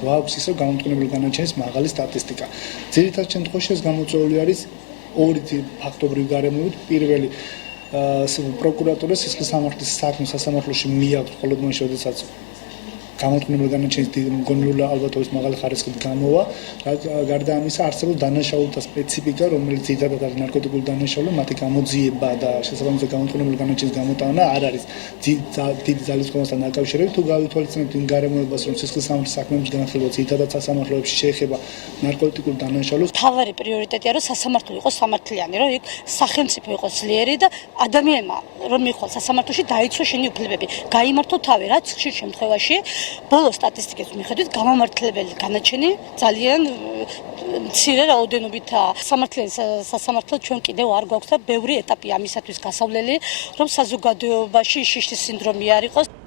გვაქვს ისევ გამომტყუნებული განაჩენის მაღალი სტატისტიკა. ძირითად შემთხვევაში ეს გამოწვეული არის ორი ფაქტობრივი გარემოებით. პირველი პროკურატურა სისხლის სამართლის საქმე სასამართლოში მიაქვს მხოლოდ მაშინ, როდესაც გამომტყუნებული განაჩენის მგონივრული ალბათობის მაღალი ხარისხით გამოვა. გარდა ამისა, არსებობს დანაშაულთა სპეციფიკა, რომელიც ძირითადად არის ნარკოტიკული დანაშაული, მათი გამოძიება და შესაბამისად გამომტყუნებული განაჩენის გამოტანა არ არის დიდი ძალისხმევასთან დაკავშირებით. თუ გავითვალისწინებთ იმ გარემოებას, რომ სისხლის სამართლის საქმეების განხილვა ძირითადად სასამართლოებში შეეხება ნარკოტიკულ დანაშაულს, თავარი პრიორიტეტია, რომ სასამართლო იყოს სამართლიანი, რომ იქ სახელმწიფო იყოს ძლიერი და ადამიანმა რომ მიხვალ სასამართლოში დაიცვა შენი უფლებები. გაიმართო თავი, რაც ხშირ შემთხვევაში ბოლო სტატისტიკის მიხედვით გამომართლებელი განაჩენი ძალიან მცირე რაოდენობითაა. სასამართლო ჩვენ კიდევ არ გვაქვს და ბევრი ეტაპია ამისათვის გასავლელი, რომ საზოგადოებაში შიშის სინდრომი არ იყოს.